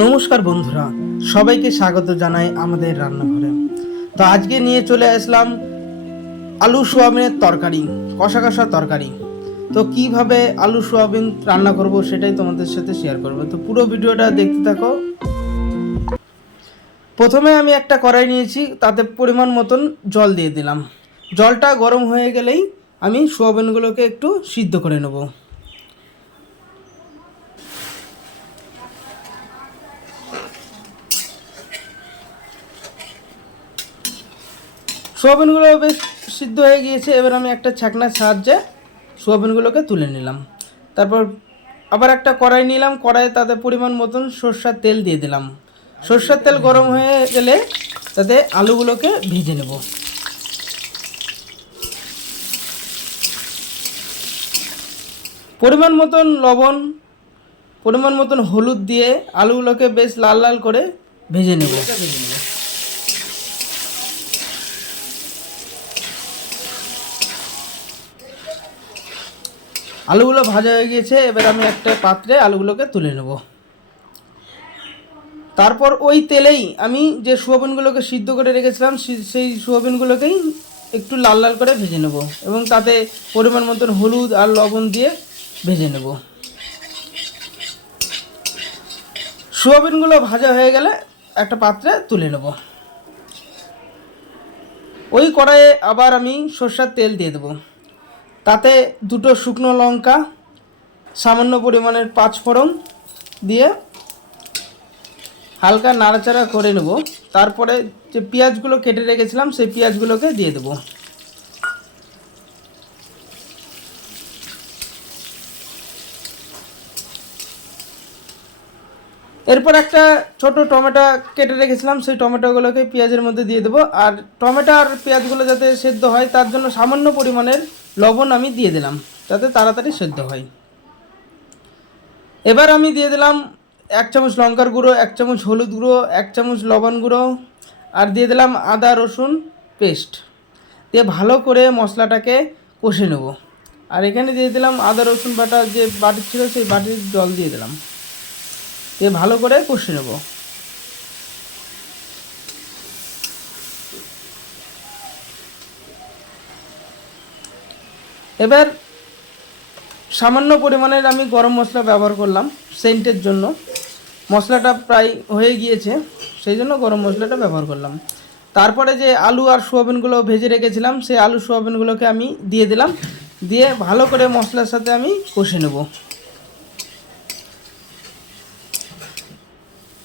নমস্কার বন্ধুরা, সবাইকে স্বাগত জানাই আমাদের রান্নাঘরে। তো আজকে নিয়ে চলে আসলাম আলু সোয়াবিনের তরকারি, কষা কষা তরকারি। তো কিভাবে আলু সোয়াবিন রান্না করব সেটাই তোমাদের সাথে শেয়ার করব। তো পুরো ভিডিওটা দেখতে থাকো। প্রথমে আমি একটা কড়াই নিয়েছি, তাতে পরিমাণ মতন জল দিয়ে দিলাম। জলটা গরম হয়ে গেলেই আমি সোয়াবিনগুলোকে একটু সিদ্ধ করে নেব। সোয়াবিনগুলো বেশ সিদ্ধ হয়ে গিয়েছে। এবার আমি একটা ছাঁকনার সাহায্যে সোয়াবিনগুলোকে তুলে নিলাম। তারপর আবার একটা কড়াই নিলাম, কড়াইয়ে তাতে পরিমাণ মতন সরষের তেল দিয়ে দিলাম। সরষের তেল গরম হয়ে গেলে তাতে আলুগুলোকে ভেজে নেব। পরিমাণ মতন লবণ, পরিমাণ মতন হলুদ দিয়ে আলুগুলোকে বেশ লাল লাল করে ভেজে নেব। আলুগুলো ভাজা হয়ে গিয়েছে। এবার আমি একটা পাত্রে আলুগুলোকে তুলে নেব। তারপর ওই তেলেই আমি যে সোয়াবিনগুলোকে সিদ্ধ করে রেখেছিলাম সেই সোয়াবিনগুলোকেই একটু লাল লাল করে ভেজে নেব এবং তাতে পরিমাণ মতন হলুদ আর লবণ দিয়ে ভেজে নেব। সোয়াবিনগুলো ভাজা হয়ে গেলে একটা পাত্রে তুলে নেব। ওই কড়াইয়ে আবার আমি সরষের তেল দিয়ে দেবো। তাতে দুটো শুকনো লঙ্কা, সামান্য পরিমাণের পাঁচফোড়ন দিয়ে হালকা নাড়াচাড়া করে নেব। তারপরে যে পেঁয়াজগুলো কেটে রেখেছিলাম সেই পেঁয়াজগুলোকে দিয়ে দেব। এরপর একটা ছোট টমেটো কেটে রেখেছিলাম, সেই টমেটোগুলোকে পেঁয়াজের মধ্যে দিয়ে দেবো। আর টমেটো আর পেঁয়াজগুলো যাতে সেদ্ধ হয় তার জন্য সামান্য পরিমাণের লবণ আমি দিয়ে দিলাম, যাতে তাড়াতাড়ি সেদ্ধ হয়। এবার আমি দিয়ে দিলাম 1 চামচ লঙ্কার গুঁড়ো, 1 চামচ হলুদ গুঁড়ো, 1 চামচ লবণ গুঁড়ো, আর দিয়ে দিলাম আদা রসুন পেস্ট দিয়ে ভালো করে মশলাটাকে কষে নেব। আর এখানে দিয়ে দিলাম আদা রসুন বাটা, যে বাটি ছিল সেই বাটির জল দিয়ে দিলাম, দিয়ে ভালো করে কষে নেব। এবার সামান্য পরিমাণের আমি গরম মশলা ব্যবহার করলাম সেন্টের জন্য। মশলাটা প্রায় হয়ে গিয়েছে, সেই জন্য গরম মশলাটা ব্যবহার করলাম। তারপরে যে আলু আর সোয়াবিনগুলো ভেজে রেখেছিলাম সেই আলু সোয়াবিনগুলোকে আমি দিয়ে দিলাম, দিয়ে ভালো করে মশলার সাথে আমি কষে নেব।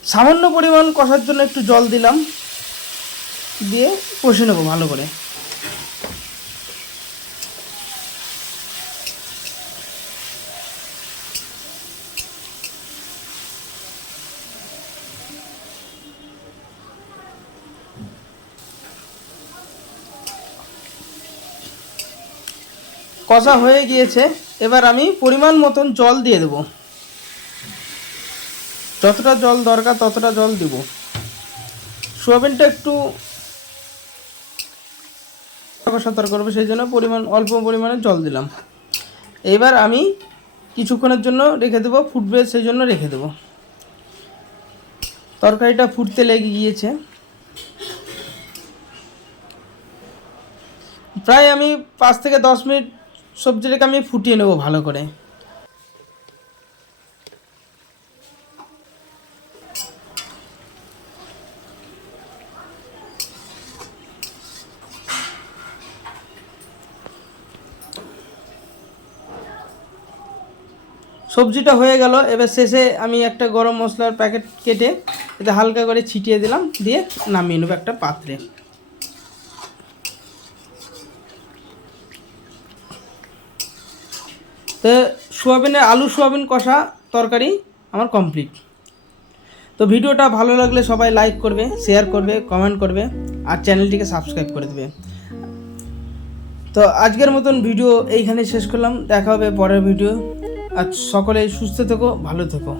সামান্য পরিমাণ কষার জন্য একটু জল দিলাম, দিয়ে কষে নেব ভালো করে। কষা হয়ে গিয়েছে। এবার আমি পরিমাণ মতন জল দিয়ে দেব, যতটা জল দরকার ততটা জল দেব। সোয়াবিনটা একটু কষা তরকারি করবে, সেই জন্য অল্প পরিমাণে জল দিলাম। এবার আমি কিছুক্ষণের জন্য রেখে দেবো, ফুটবে সেই জন্য রেখে দেবো। তরকারিটা ফুটতে লেগে গিয়েছে। প্রায় আমি 5 থেকে 10 মিনিট সবজিটাকে আমি ফুটিয়ে নেব ভালো করে। সবজিটা হয়ে গেল। এবার শেষে আমি একটা গরম মশলার প্যাকেট কেটে এতে হালকা করে ছিটিয়ে দিলাম, দিয়ে নামিয়ে নেব একটা পাত্রে। তো আলু সোয়াবিন কষা তরকারি আমার কমপ্লিট। তো ভিডিওটা ভালো লাগলে সবাই লাইক করবে, শেয়ার করবে, কমেন্ট করবে আর চ্যানেলটিকে সাবস্ক্রাইব করে দেবে। তো আজকের মতন ভিডিও এইখানে শেষ করলাম, দেখা হবে পরের ভিডিও। আর সকলেই সুস্থ থেকো, ভালো থেকো।